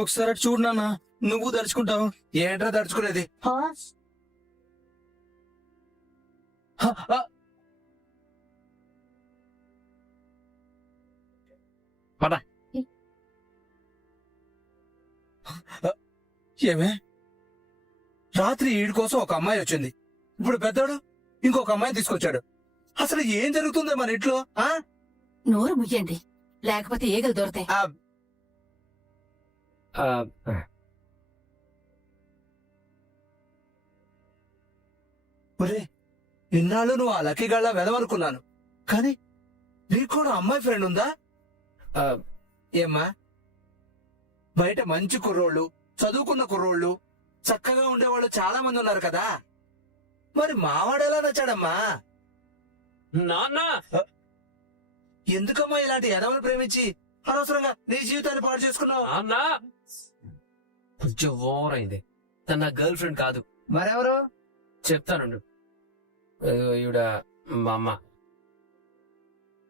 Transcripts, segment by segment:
ఒకసారి అటు చూడు నాన్న, నువ్వు దడుచుకుంటావు. ఏంట్రా తడుచుకునేది? పద. ఏమే, రాత్రి ఈడి కోసం ఒక అమ్మాయి వచ్చింది, ఇప్పుడు పెద్దోడు ఇంకొక అమ్మాయిని తీసుకొచ్చాడు. అసలు ఏం జరుగుతుందో మన ఇంట్లో? నోరు ముయ్యండి, లేకపోతే ఈగలు దొరుకుతాయి. ఒరే, ఇన్నాళ్ళు నువ్వు ఆ లక్కీగాళ్ళ వెదవనుకున్నాను, కానీ నీకు కూడా అమ్మాయి ఫ్రెండ్ ఉందా? ఏమ్మా, బయట మంచి కుర్రోళ్ళు, చదువుకున్న కుర్రోళ్ళు, చక్కగా ఉండేవాళ్ళు చాలా మంది ఉన్నారు కదా, మరి మావాడెలా నచ్చాడమ్మా? నాన్న, ఎందుకమ్మా ఇలాంటి ఎదవను ప్రేమించి అనవసరంగా నీ జీవితాన్ని పాడు చేసుకున్నావు? నాన్న కొంచెం ఓవర్ అయింది. తన నా గర్ల్ ఫ్రెండ్ కాదు. మరెవరు? చెప్తానండు. ఈవిడ మా అమ్మ.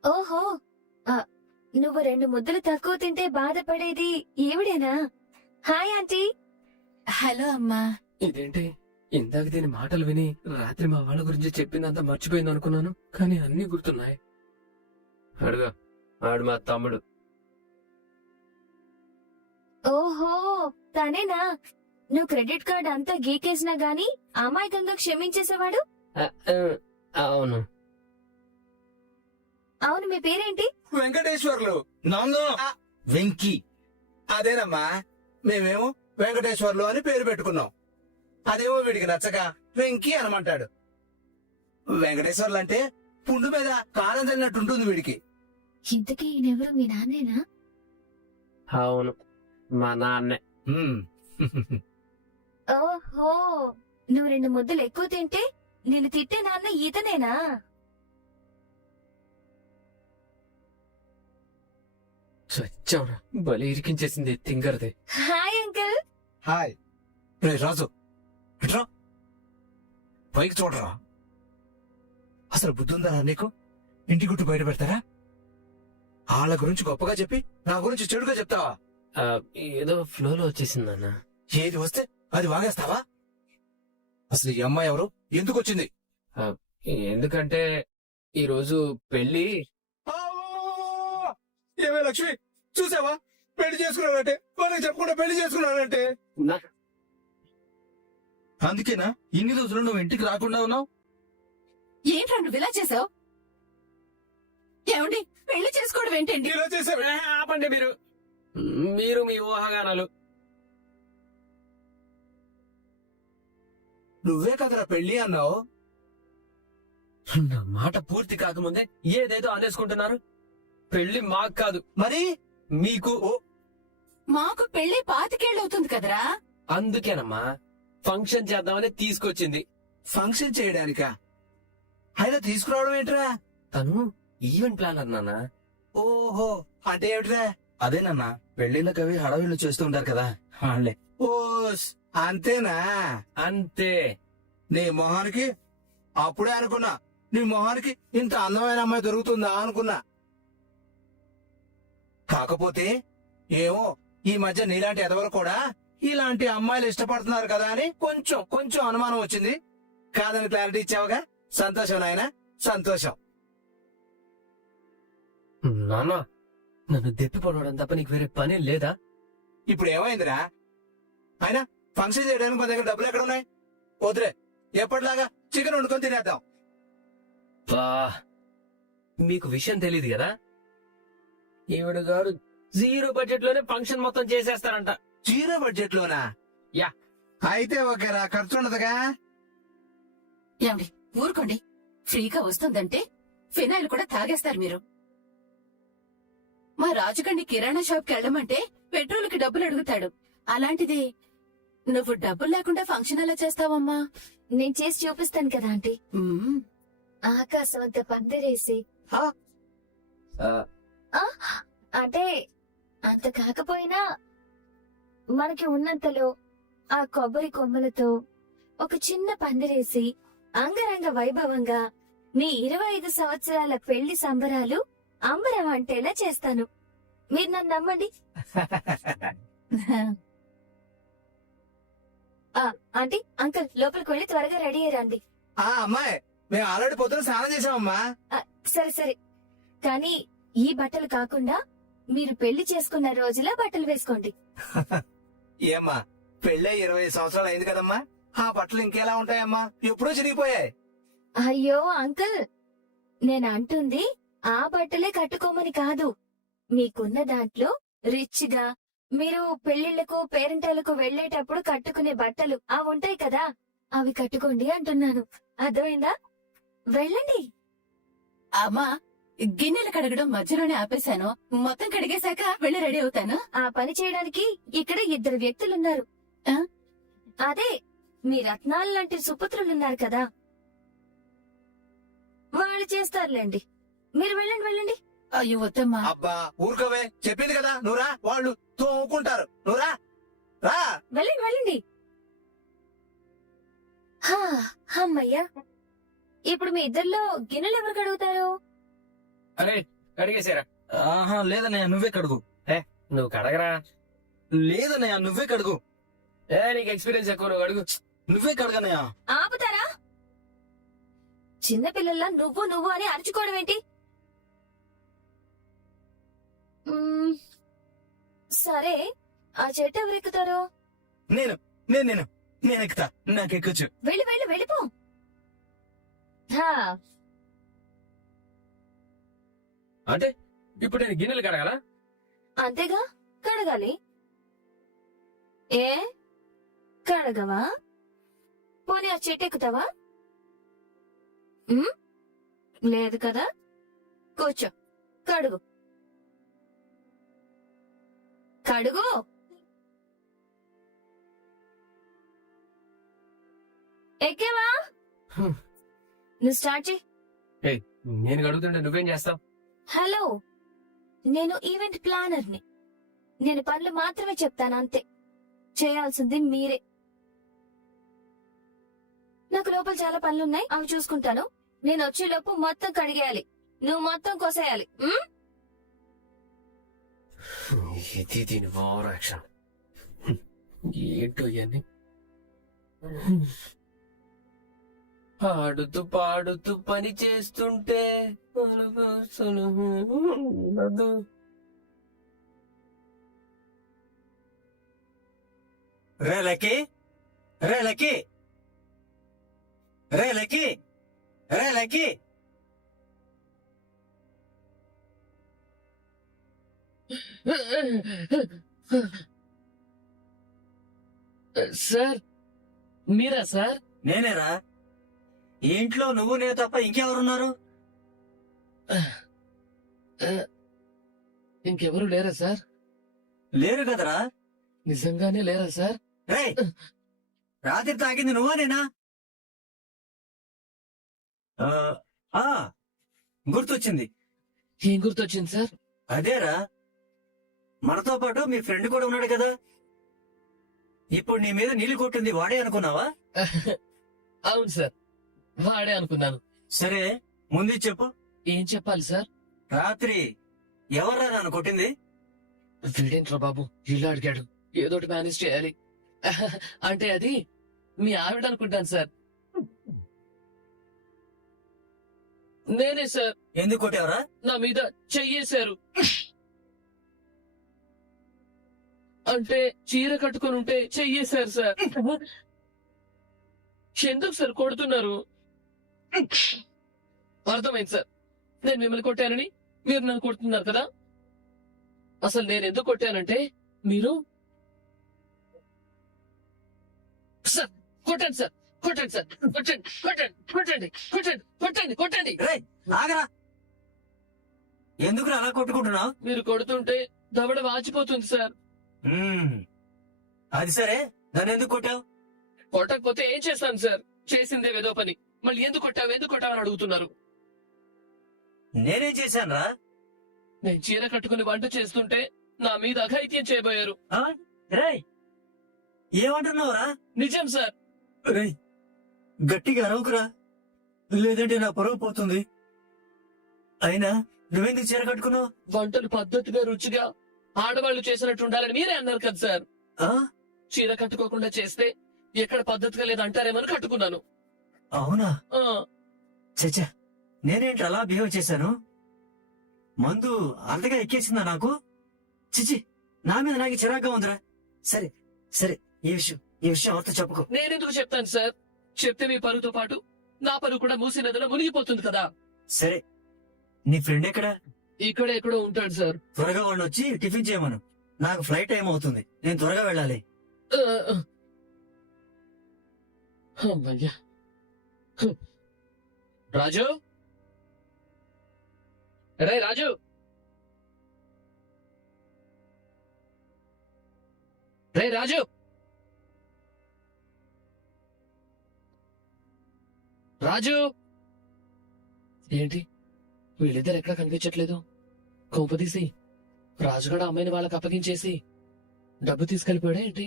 ఓహో, నువ్వు 2 ముద్దలు తక్కువ తింటే బాధపడేది ఈవిడేనా? Hi aunty. హలో అమ్మా. ఇదేంటి, ఇందాక దీని మాటలు విని రాత్రి మా వాళ్ళ గురించి చెప్పిందంతా మర్చిపోయింది అనుకున్నాను, కానీ అన్ని గుర్తున్నాయి. అడుగా, ఆడు మా తమ్ముడు. ఓహో, తనేనా? నువ్వు క్రెడిట్ కార్డ్ అంతా గీకేసినా గాని అమాయకంగా క్షమించేసేవాడు? అవును. అవును, మీ పేరేంటి? వెంకటేశ్వర్లు. నాన్న, వెంకీ. అదేనమ్మా, మేమేమో వెంకటేశ్వర్లు అని పేరు పెట్టుకున్నాం. అదేమో వీడికి నచ్చక వెంకీ అనమంటాడు. వెంకటేశ్వర్లు అంటే పుండు మీద కారం తిన్నట్టుంటుంది వీడికి. ఇంతకీ ఈయనెవరు, మీ నాన్నేనా? అవును, మా నాన్నే. ఓహో, నువ్వు 2 ముద్దలు ఎక్కువ తింటే నేను తిట్టే నాన్న ఈతనేనా? సచ్చావురా, బలి ఇరికించేసింది తింగరదే. Hi uncle. హాయ్. రే రాజు, ఇట్రా, పైకి చూడరా. అసలు బుద్ధుందా నీకు? ఇంటి గుట్టు బయట పెడతారా? వాళ్ళ గురించి గొప్పగా చెప్పి నా గురించి చెడుగా చెప్తావా? ఏదో ఫ్లోలో వచ్చేసింది అన్న. ఏది వస్తే అది వాగేస్తావా? అసలు ఈ అమ్మాయి ఎవరు, ఎందుకు వచ్చింది? ఎందుకంటే ఈ రోజు పెళ్లి. ఏమే లక్ష్మి, చూసావా? పెళ్లి చేసుకున్నానంటే, వాళ్ళకి చెప్పకుండా పెళ్లి చేసుకున్నానంటే. అందుకేనా ఇన్ని రోజులు నువ్వు ఇంటికి రాకుండా ఉన్నావు? ఏంట్రా నువ్వు ఇలా చేసావు? ఏమండి, పెళ్లి చేసుకోవడం ఏంటండి? ఇలా చేసావే. ఆపండి మీరు, మీరు మీ ఊహాగానాలు. నువ్వే కదరా పెళ్లి అన్నావు. నా మాట పూర్తి కాకముందే ఏదేదో అనేసుకుంటున్నారు. పెళ్లి మాకు కాదు, మరి మీకు. మాకు పెళ్లి 25 ఏళ్ళు అవుతుంది కదరా. అందుకేనమ్మా ఫంక్షన్ చేద్దామని తీసుకొచ్చింది. ఫంక్షన్ చేయడానికా? అయినా తీసుకురావడం ఏంట్రా? తను ఈవెంట్ ప్లానర్ నాన్న. ఓహో, అంటే ఏమిట్రా? అదేనన్నా, పెళ్లిళ్ళకి అవి హడావిళ్ళు చేస్తూ ఉంటారు కదా, వాళ్ళే. ఓ, అంతేనా? అంతే. నీ మొహానికి అప్పుడే అనుకున్నా, నీ మొహానికి ఇంత అందమైన అమ్మాయి దొరుకుతుందా అనుకున్నా. కాకపోతే ఏమో ఈ మధ్య నీలాంటి ఎదవరు కూడా ఇలాంటి అమ్మాయిలు ఇష్టపడుతున్నారు కదా అని కొంచెం కొంచెం అనుమానం వచ్చింది. కాదని క్లారిటీ ఇచ్చావుగా, సంతోషం నాయనా, సంతోషం. నాన్న, నన్ను దెప్పి పడవడం తప్ప నీకు వేరే పని లేదా? ఇప్పుడు ఏమైందిరా? అయినా ఫంక్షన్ చేయడానికి మన దగ్గర డబ్బులు ఎక్కడ ఉన్నాయి? వద్దురే, ఎప్పటిలాగా చికెన్ వండుకొని తినేద్దాం. బా, మీకు విషయం తెలీదు కదా, ఈవిడ గారు 0 బడ్జెట్ లోనే ఫంక్షన్ మొత్తం చేసేస్తారంట. 0 బడ్జెట్ లోనా? యా. అయితే ఓకేరా, ఖర్చు ఉండదుగా. ఏమండి, ఊరుకోండి. ఫ్రీగా వస్తుందంటే ఫినాయిల్ కూడా తాగేస్తారు మీరు. మా రాజుగండి కిరాణా షాప్ కి వెళ్ళమంటే పెట్రోల్ కి డబ్బులు అడుగుతాడు. అలాంటిది నువ్వు డబ్బులు లేకుండా ఫంక్షన్ ఎలా చేస్తావమ్మా? నేను చేసి చూపిస్తాను కదా ఆంటీ. మ్మ్. ఆకాశం అంత పందిరేసి. ఆ, అంటే అంత కాకపోయినా మనకి ఉన్నంతలో ఆ కొబ్బరి కొమ్మలతో ఒక చిన్న పందిరేసి అంగరంగ వైభవంగా మీ 25 సంవత్సరాల పెళ్లి సంబరాలు అంబరం అంటేలా చేస్తాను. మీరు నన్ను నమ్మండి. ఆంటీ అంకుల్ లోపలికి వెళ్ళి త్వరగా రెడీ అయ్యారండి. అమ్మాయి మేము ఆల్రెడీ పొద్దున స్నానం చేసామమ్మా. సరే సరే, కానీ ఈ బట్టలు కాకుండా మీరు పెళ్లి చేసుకున్న రోజులా బట్టలు వేసుకోండి. ఏమ్మా పెళ్ళై 20 సంవత్సరాలు అయింది కదమ్మా, ఆ బట్టలు ఇంకెలా ఉంటాయమ్మా, ఎప్పుడో చిరిగిపోయాయి. అయ్యో అంకుల్, నేను అంటుంది ఆ బట్టలే కట్టుకోమని కాదు, మీకున్న దాంట్లో రిచ్ గా మీరు పెళ్లిళ్లకు పేరెంటాలకు వెళ్లేటప్పుడు కట్టుకునే బట్టలు అవి ఉంటాయి కదా, అవి కట్టుకోండి అంటున్నాను. అర్థమైందా? వెళ్ళండి. అమ్మా, గిన్నెలు కడగడం మధ్యలోనే ఆపేశాను. మొత్తం కడిగేశాక వెళ్ళి రెడీ అవుతాను. ఆ పని చేయడానికి ఇక్కడ 2 వ్యక్తులున్నారు. ఆ? అదే మీ రత్నాలు లాంటి సుపుత్రులున్నారు కదా, వాళ్ళు చేస్తారులేండి. మీరు వెళ్ళండి వెళ్ళండి. అయ్యో వద్దమ్మా. అబ్బా ఊరుకోవే, చెప్పింది కదా నువ్వురా, వాళ్ళు తోముకుంటారు. నువ్వురా రా. వెళ్ళండి వెళ్ళండి. హా, అమ్మయ్యా. ఇప్పుడు మీ ఇద్దరిలో గిన్నెలు ఎవరు కడుగుతారు? అరే అడిగేసారా? ఆహా లేదన్నయ్య, నువ్వే కడుగు. నువ్వు కడగరా. లేదన్నయ్య, నువ్వే కడుగు. నీకు ఎక్స్పీరియన్స్ ఎక్కువ, నువ్వు అడుగు. నువ్వే కడగనయ్య. ఆపుతారా? చిన్నపిల్లల్లా నువ్వు నువ్వు అని అరుచుకోవడం ఏంటి? సరే, ఆ చెట్టు ఎవరు ఎక్కుతారు? నేను నేను నేను నేను ఎక్కుతా, నాకు ఎక్కొచ్చు. వెళ్ళి వెళ్ళి వెళ్ళిపో. హా, అంటే ఇప్పుడు నేను గిన్నెలు కడగాలా? అంతేగా, కడగాలి. ఏ కడగవా? పోనీ ఆ చెట్టు ఎక్కుతావా? లేదు కదా, కూర్చో, కడుగు కడుగు. ఎక్కేవా? నువ్వు స్టార్ట్ చేయి. నేను కడుగుతుంటే నువ్వేం చేస్తావు? హలో, నేను ఈవెంట్ ప్లానర్ని. నేను పనులు మాత్రమే చెప్తాను, అంతే. చేయాల్సింది మీరే. నాకు లోపల చాలా పనులున్నాయి, అవి చూసుకుంటాను. నేను వచ్చేలోపు మొత్తం కడిగేయాలి, నువ్వు మొత్తం కోసేయాలి. ఇది దీని ఓవర్ యాక్షన్. ఏంటో ఇవన్నీ. ఆడుతూ పాడుతూ పని చేస్తుంటే రే లక్కీ, రే లక్కీ, రే లక్కీ, రే లక్కీ. సార్, మీరా సార్? నేనేరా. ఈ ఇంట్లో నువ్వు నేను తప్ప ఇంకెవరున్నారు? ఇంకెవరు లేరా సార్? లేరు కదరా. నిజంగానే లేరా సార్? రే, రాత్రి తాగింది నువ్వా నేనా? గుర్తొచ్చింది. ఏం గుర్తొచ్చింది సార్? అదేరా, మనతో పాటు మీ ఫ్రెండ్ కూడా ఉన్నాడు కదా. ఇప్పుడు నీ మీద నీళ్లు కొట్టింది వాడే అనుకున్నావా? అవును సార్, వాడే అనుకున్నాను. సరే, ముందు చెప్పు. ఏం చెప్పాలి సార్? రాత్రి ఎవర్రా నన్ను కొట్టింది? వీడేంట్రా బాబు ఇల్లు అడిగాడు, ఏదోటి మేనేజ్ చేయాలి. అంటే అది మీ ఆవిడ అనుకుంటాను సార్. నేనే సార్. ఎందుకు కొట్టావరా? నా మీద చెయ్యేశారు. అంటే చీర కట్టుకొని ఉంటే చెయ్యేశారు సార్. ఎందుకు సార్ కొడుతున్నారు? అర్థమైంది సార్, నేను మిమ్మల్ని కొట్టానని మీరు నన్ను కొడుతున్నారు కదా. అసలు నేను ఎందుకు కొట్టానంటే మీరు సార్ కొట్టండి సార్, కొట్టండి సార్, కొట్టండి కొట్టండి కొట్టండి కొట్టండి కొట్టండి కొట్టండి. రేయ్, ఆగరా. ఎందుకు అలా కొట్టుకుంటున్నావు? మీరు కొడుతుంటే దవడ వాచిపోతుంది సార్. అది సరే, నన్ను ఎందుకు కొట్టావు? కొట్టకపోతే ఏం చేస్తాను సార్? చేసిందే ఏదో పని, మళ్ళీ ఎందుకు కొట్టావు ఎందుకు కొట్టావని అడుగుతున్నారు. నేనేం చేశానురా? నేను చీర కట్టుకుని వంట చేస్తుంటే నా మీద అఘాయిత్యం చేయబోయారు. రేయ్, ఏమంటున్నావురా? నిజం సార్. రేయ్, గట్టిగా అరవకురా, లేదంటే నా పరువు పోతుంది. అయినా నువ్వెందుకు చీర కట్టుకున్నావు? వంటలు పద్ధతిగా రుచిగా ఆడవాళ్ళు చేసినట్టు ఉండాలని మీరే అన్నారు కదా సార్. ఆ? చీర కట్టుకోకుండా చేస్తే ఎక్కడ పద్ధతిగా లేదంటారేమని కట్టుకున్నాను. అవునా? ఆ, చచ్చా, నేనేంటి అలా బిహేవ్ చేశాను? మందు అర్థగా ఎక్కేసిందా నాకు? చిచి, నా మీద నాకు చిరాగ్గా ఉందిరా. సరే సరే, ఈ విషయం ఎవరితో చెప్పుకో. నేనెందుకు చెప్తాను సార్? చెప్తే మీ పరుగుతో పాటు నా పరుగు కూడా మూసి నదిలో మునిగిపోతుంది కదా. సరే, నీ ఫ్రెండ్ ఎక్కడా? ఇక్కడ ఎక్కడో ఉంటాడు సార్. త్వరగా వాళ్ళు వచ్చి టిఫిన్ చేయమను. నాకు ఫ్లైట్ టైం అవుతుంది, నేను త్వరగా వెళ్ళాలి. ఆ, అమ్మయ్యా. రాజు, రే రాజు, రే రాజు, రాజు. ఏంటి వీళ్ళిద్దరు ఎక్కడ కనిపించట్లేదు? కోపదీసి రాజుగడ అమ్మాయిని వాళ్ళకి అప్పగించేసి డబ్బు తీసుకెళ్లిపోయాడా ఏంటి?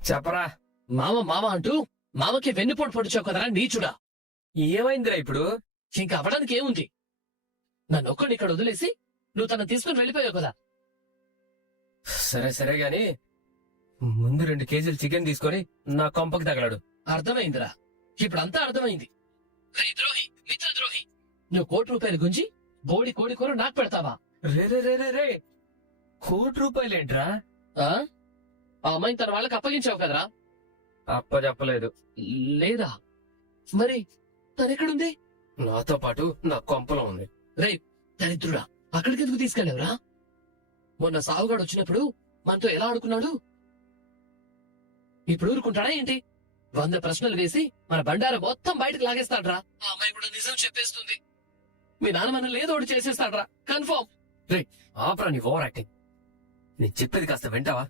చెప్పరా. మామ మామ అంటూ మామకి వెన్నుపోటు పొడిచావు కదరా నీచుడా. ఏమైందిరా ఇప్పుడు? ఇంకా అవ్వడానికి ఏముంది? నన్ను ఒక్కడిని ఇక్కడ వదిలేసి నువ్వు తను తీసుకుని వెళ్ళిపోయావు కదా. సరే సరే గాని ముందు 2 కేజీలు చికెన్ తీసుకొని నా కొంపకి తగలడు. అర్థమైందిరా, ఇప్పుడంతా అర్థమైంది. రేయ్ ద్రోహి, మిత్ర ద్రోహి, నువ్వు ₹1 గుంజి బోడి కోడి కూర నాకు పెడతావా? రే రే రే రే రే, ₹1,00,000 ఆ ఆ అమ్మాయిని తన వాళ్ళకి అప్పగించావు కదరా? అప్పచెప్పలేదు. లేదా మరి తనెక్కడుంది? నాతో పాటు నా కొంపలో ఉంది. రేయ్ దరిద్రుడా, అక్కడికి ఎందుకు తీసుకెళ్లేవురా? మొన్న సావుగాడు వచ్చినప్పుడు మనతో ఎలా ఆడుకున్నాడు? ఇప్పుడు ఊరుకుంటాడా ఏంటి? 100 ప్రశ్నలు వేసి మన బండారం మొత్తం బయటకు లాగేస్తాడ్రా. ఆ అమ్మాయి కూడా నిజం చెప్పేస్తుంది. మీ నాన్న మనల్ని ఏదో ఒకటి చేసేస్తాడ్రా, కన్ఫర్మ్. ఆపరా నీ ఓవర్ యాక్టింగ్. నేను చెప్పేది కాస్త వింటావా?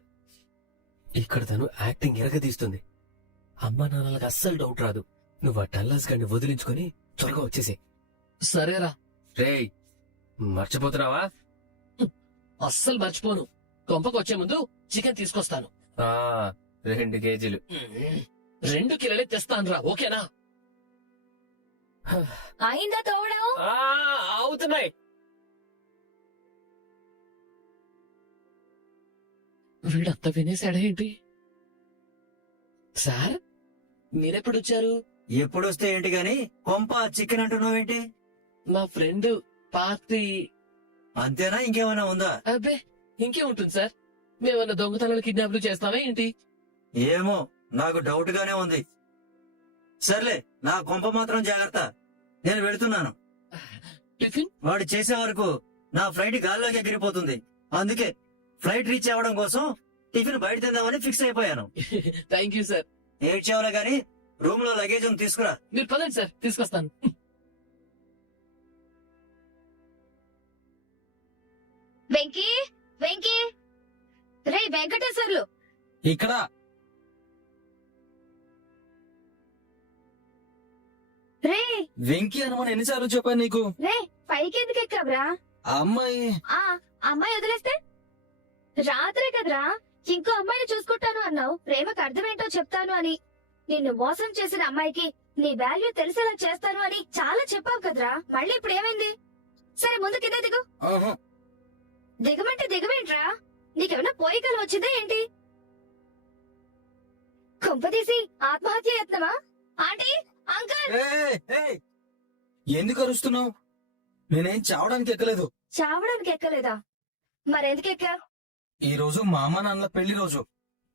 ఇక్కడ తను యాక్టింగ్ ఎరగదీస్తుంది. అమ్మా నాన్నలకు అస్సలు డౌట్ రాదు. నువ్వు ఆ టల్లాస్ గారిని వదిలించుకొని త్వరగా వచ్చేసే. సరేరా, రేయ్, మర్చిపోతున్నావా? అస్సలు మర్చిపోను. కొంపకు వచ్చే ముందు చికెన్ తీసుకొస్తాను. 2 కేజీలు. 2 కిలోలే తెస్తానురా, ఓకేనా? అయిందా తోవడం? అవుతున్నాయి. వీడంతా వినేశాడా ఏంటి? సార్, మీరెప్పుడు వచ్చారు? ఎప్పుడొస్తే ఏంటి గాని కొంప చికెన్ అంటున్నావేంటి? మా ఫ్రెండ్ పార్టీ. అంతేనా, ఇంకేమైనా ఉందా? అబ్బే, ఇంకే ఉంటుంది సార్. మేమన్నా దొంగతనాలు కిడ్నాప్లు చేస్తామా ఏంటి? ఏమో, నాకు డౌట్ గానే ఉంది. సర్లే, నా కొంప మాత్రం జాగ్రత్త. నేను వెళుతున్నాను. టిఫిన్ వాడు చేసే వరకు నా ఫ్లైట్ గాల్లోకి ఎగిరిపోతుంది. అందుకే ఫ్లైట్ రీచ్ అవ్వడం కోసం టిఫిన్ బయట తిందామని ఫిక్స్ అయిపోయాను. Thank you sir. ఏడ్చేవాలే గాని రూమ్ లో లగేజ్ ఉంది, తీసుకురా. మీరు పదండి సార్, తీసుకొస్తాను. వెంకీ, వెంకీ, రే వెంకటేశ్వర్లు, ఇక్కడ రే వెంకీ అనమని ఎన్నిసార్లు చెప్పాను నీకు? రే పైకి ఎందుకు ఎక్కావురా? ఆ అమ్మాయి ఆ అమ్మాయి వదిలేస్తే రాత్రే కదరా ఇంకో అమ్మాయిని చూసుకుంటాను అన్నావు. ప్రేమకు అర్థమేంటో చెప్తాను అని. నిన్ను మోసం చేసిన అమ్మాయికి నీ వాల్యూ తెలిసేలా చేస్తాను అని చాలా చెప్పావు కదరా. మళ్ళీ ఇప్పుడు ఏమైంది? సరే ముందు కింద దిగు. దిగమంటే దిగవేంట్రా? నీకేమైనా పోయికలు వచ్చిందా ఏంటి? కొంపదీసి ఆత్మహత్య యత్నమా? Aunty, uncle. ఎందుకు అరుస్తున్నావు? నేనేం చావడానికి ఎక్కలేదు. చావడానికి ఎక్కలేదా? మరెందుకు ఎక్కా? ఈ రోజు మా అమ్మ నాన్న పెళ్లి రోజు.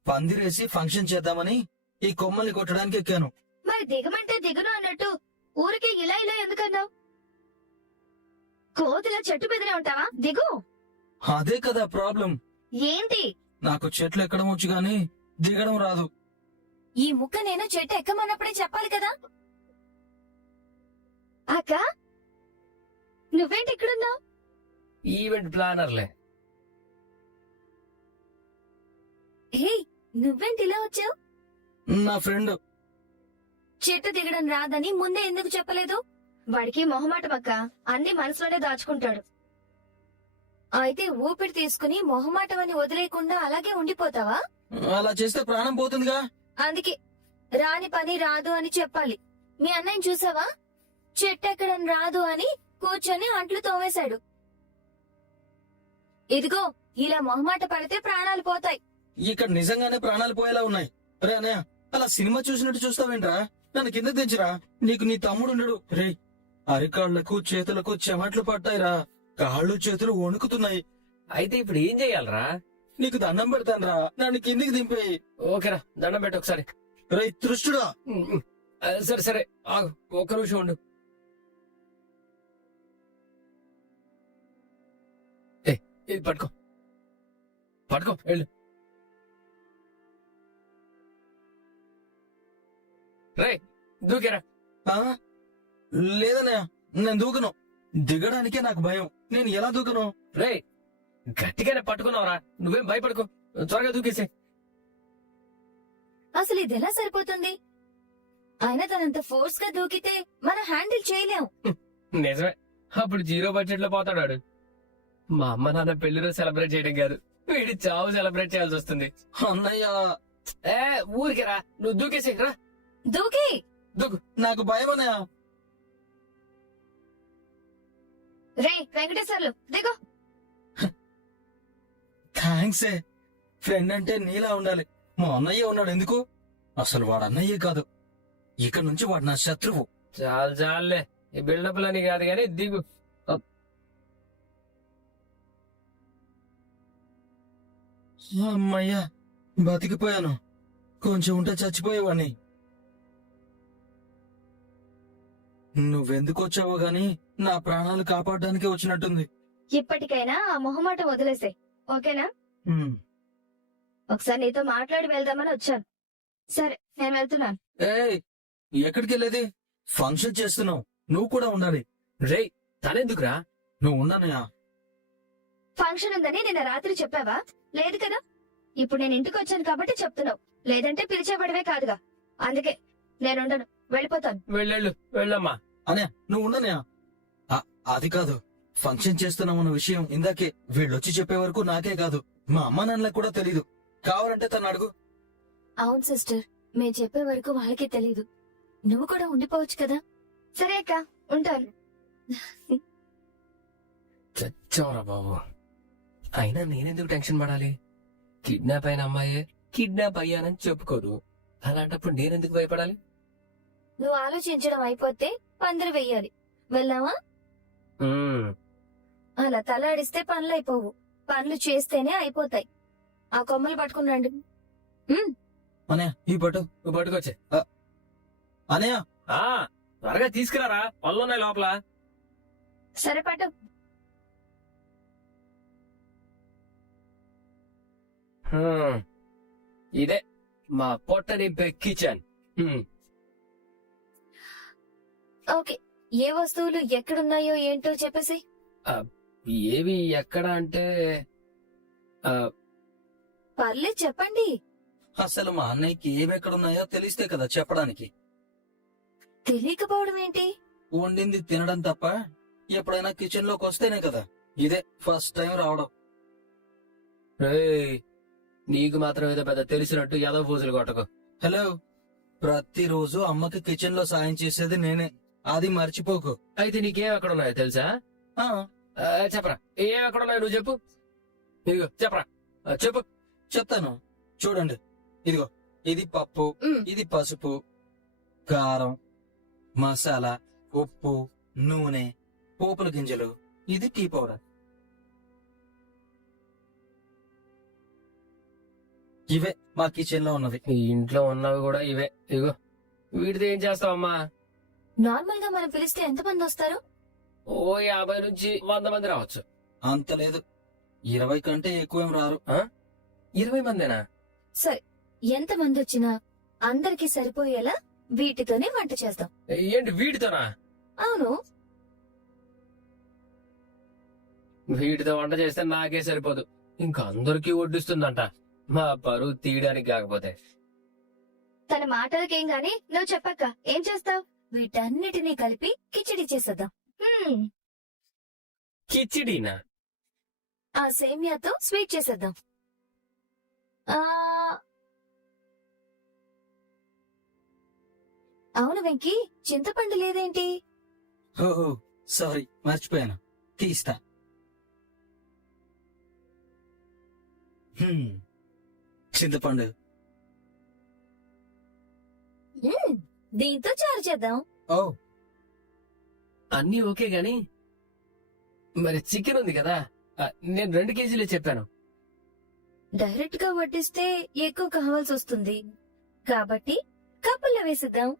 పందిరేసి ఫంక్షన్ చేద్దామని ఈ కొమ్మల్ని కొట్టడానికి ఎక్కాను. మరి దిగమంటే దిగును అన్నట్టు ఊరికి ఇలా ఇలా ఎందుకన్నావు? కోతిలా చెట్టు మీదనే ఉంటావా? దిగు. అదే కదా ప్రాబ్లం. ఏంటి? నాకు చెట్లు ఎక్కడం వచ్చు గాని దిగడం రాదు. ఈ ముక్క నేను చెట్టు ఎక్కమన్నప్పుడే చెప్పాలి కదా. అక్క, నువ్వేంటి ఇక్కడున్నావు? ఈవెంట్ ప్లానర్లే. హే, నువ్వేంటి ఇలా వచ్చావు? నా ఫ్రెండ్ చెట్టు దిగడం రాదని ముందే ఎందుకు చెప్పలేదు? వాడికి మొహమాటం అక్క, అన్ని మనసులోనే దాచుకుంటాడు. అయితే ఊపిరి తీసుకుని మొహమాటం అని వదిలేయకుండా అలాగే ఉండిపోతావా? అలా చేస్తే ప్రాణం పోతుందిగా. అందుకే రాని పని రాదు అని చెప్పాలి. మీ అన్నయ్యని చూసావా? చెట్టెక్కడం రాదు అని కూర్చొని అంట్లు తోమేశాడు. ఇదిగో ఇలా మొహమాట పడితే ప్రాణాలు పోతాయి. ఇక్కడ నిజంగానే ప్రాణాలు పోయేలా ఉన్నాయి. రే అన్నయ్య, అలా సినిమా చూసినట్టు చూస్తావేంట్రా? నన్ను కింద దించిరా. నీకు నీ తమ్ముడు ఉండడు. రే, అరికాళ్లకు చేతులకు చెమట్లు పట్టాయిరా. కాళ్ళు చేతులు వణుకుతున్నాయి. అయితే ఇప్పుడు ఏం చెయ్యాలరా? నీకు దండం పెడతానురా, నన్ను కిందికి దింపేయి. ఓకేరా, దండం పెట్టు ఒకసారి. రే తృష్టుడా, సరే సరే ఆగు, ఒక్క నిమిషం ఉండు. ఇది పట్టుకో పట్టుకో, వెళ్ళు. రే దూకేరా. ఆ? లేదన్నయ్య, నేను దూకను. దిగడానికే నాకు భయం. నేను ఎలా దూకను? రే గట్టిగానే పట్టుకున్నావురా, నువ్వేం భయపడుకో, త్వరగా దూకేసే. అసలు ఇది ఎలా సరిపోతుంది? అయినా తనంత ఫోర్స్ గా దూకితే మనం హ్యాండిల్ చేయలేం. నిజమే, అప్పుడు జీరో బడ్జెట్ లో పోతాడు వాడు. మా అమ్మ నాన్న పెళ్లి రోజు సెలబ్రేట్ చేయడం కాదు, వీడి చావు సెలబ్రేట్ చేయాల్సి వస్తుంది. అన్నయ్య, ఏ ఊరికి రా, నువ్వు దూకేసే రా. దూకి. దూకు. నాకు భయం అన్నయ్య. రే వెంకటేశ్వర్లు దిగో. థ్యాంక్స్. ఫ్రెండ్ అంటే నీలా ఉండాలి. మా అన్నయ్య ఉన్నాడు ఎందుకు? అసలు వాడు అన్నయ్యే కాదు. ఇక నుంచి వాడు నా శత్రువు. చాలు చాలులే, ఈ బిల్డప్ లని కాదు కానీ దిగు. అమ్మయ్యా, బతికిపోయాను. కొంచెం ఉంటే చచ్చిపోయేవాణ్ణి. నువ్వెందుకు వచ్చావో గాని నా ప్రాణాలు కాపాడడానికే వచ్చినట్టుంది. ఇప్పటికైనా ఆ మొహమాట వదిలేసే, ఓకేనా? హ్మ్. ఒకసారి నీతో మాట్లాడి వెళ్దామని వచ్చాను. సరే నేను వెళ్తున్నాను. ఏయ్, ఎక్కడికి వెళ్ళేది? ఫంక్షన్ చేస్తున్నావు, నువ్వు కూడా ఉండాలి. రే తనెందుకురా? నువ్వు ఉన్నానయ్యా. ఫంక్షన్ ఉందని నిన్న రాత్రి చెప్పావా? లేదు కదా. ఇప్పుడు నేను ఇంటికి వచ్చాను కాబట్టి చెప్తున్నావు, లేదంటే పిలిచేవాడివే కాదుగా. అందుకే నేనుండను, వెళ్ళిపోతాను. వెళ్ళు వెళ్ళమ్మా. అనే నువ్వు ఉండనయా. అది కాదు, ఫంక్షన్ చేస్తున్నామన్న విషయం ఇందాకే వీళ్ళొచ్చి చెప్పే వరకు నాకే కాదు, మా అమ్మ నాన్నలకు కూడా తెలీదు. కావాలంటే తను అడుగు. అవును సిస్టర్, మేము చెప్పే వరకు వాళ్ళకి తెలీదు. నువ్వు కూడా ఉండిపోవచ్చు కదా. సరే అక్క, ఉంటాను. చచ్చావురా బాబు. అయినా నేనెందుకు టెన్షన్ పడాలి? కిడ్నాప్ అయిన అమ్మాయే కిడ్నాప్ అయ్యానని చెప్పుకోదు, అలాంటప్పుడు నేనెందుకు భయపడాలి? నువ్వు ఆలోచించడం అయిపోతే పందిరి వెయ్యాలి. వెళ్దామా? అలా తలాడిస్తే పనులు అయిపోవు, పనులు చేస్తేనే అయిపోతాయి. ఆ కొమ్మలు పట్టుకుని రండి. అనయా ఈ పట్టు. నువ్వు పట్టుకొచ్చే. అనయా త్వరగా తీసుకురారా, పనులున్నాయి లోపల. సరే పట్టు. ఇదే మా పొట్ట నింపే కిచెన్. ఓకే, ఏ వస్తువులు ఎక్కడున్నాయో ఏంటో చెప్పేసి. ఏవి ఎక్కడ అంటే పర్లేదు చెప్పండి. అసలు మా అన్నయ్యకి ఏవెక్కడున్నాయో తెలిస్తే కదా చెప్పడానికి. తెలియకపోవడం ఏంటి? వండింది తినడం తప్ప ఎప్పుడైనా కిచెన్ లోకి వస్తేనే కదా. ఇదే ఫస్ట్ టైం రావడం. నీకు మాత్రం ఏదో పెద్ద తెలిసినట్టు ఏదో పూజలు కొట్టకు. హలో, ప్రతిరోజు అమ్మకి కిచెన్ లో సాయం చేసేది నేనే, అది మర్చిపోకు. అయితే నీకేం ఎక్కడ ఉన్నాయో తెలుసా? ఆ, చెప్పరా, ఏం ఎక్కడ ఉన్నాయో నువ్వు చెప్పు. ఇదిగో చెప్పరా, చెప్పు. చెప్తాను చూడండి. ఇదిగో, ఇది పప్పు, ఇది పసుపు, కారం, మసాలా, ఉప్పు, నూనె, పోపుల గింజలు, ఇది టీ పౌడర్. ఇవే మా కిచెన్ లో ఉన్నది. ఈ ఇంట్లో ఉన్నవి కూడా ఇవే. ఇగో వీటితో ఏం చేస్తావమ్మా? నార్మల్ గా మనం పిలిస్తే ఎంతమంది వస్తారు? ఓ 50 నుంచి 100 మంది రావచ్చు. అంత లేదు, 20 కంటే ఎక్కువేం రారు. 20 మందేనా? సరే, ఎంత మంది వచ్చినా అందరికి సరిపోయేలా వీటితోనే వంట చేస్తాం. ఏంటి వీటితోనా? అవును. వీటితో వంట చేస్తే నాకే సరిపోదు, ఇంకా అందరికీ వడ్డిస్తుందంట. మా పరువు తీయడానికి కాకపోతే. తన మాటలకేం గాని నువ్వు చెప్పక్క ఏం చేస్తావు? వీటన్నిటినీ కలిపి కిచిడి చేసేద్దాం. కిచిడీనా? ఆ సేమియాతో స్వీట్ చేసేద్దాం. అవును వెంకీ, చింతపండు లేదేంటి? ఓహో సారీ మర్చిపోయాను తీస్తా చింతపండు దీంతో చారు చేద్దాం. ఓ అన్నీ ఓకే గాని మరి చికెన్ ఉంది కదా, నేను 2 కేజీలే చెప్పాను. డైరెక్ట్ గా వడ్డిస్తే ఎక్కువ కావాల్సి వస్తుంది కాబట్టి కప్పుల్లో వేసిద్దాం.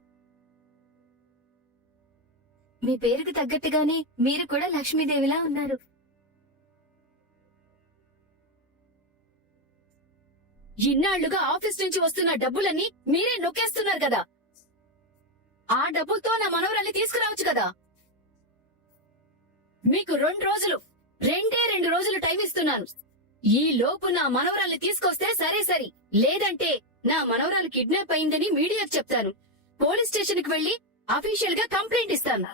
మీ పేరుకు తగ్గట్టుగానే మీరు కూడా లక్ష్మీదేవిలా ఉన్నారు. ఇన్నాళ్లుగా ఆఫీస్ నుంచి వస్తున్న డబ్బులన్నీ మీరే నొక్కేస్తున్నారు కదా. ఆ డబ్బులతో నా మనవరాల్ని తీసుకురావచ్చు కదా. మీకు 2 రోజులు టైం ఇస్తున్నాను. ఈ లోపు నా మనవరాల్ని తీసుకొస్తే సరే, లేదంటే నా మనవరాలు కిడ్నాప్ అయిందని మీడియాకు చెప్తాను. పోలీస్ స్టేషన్ కి వెళ్లి అఫీషియల్ గా కంప్లైంట్ ఇస్తాను.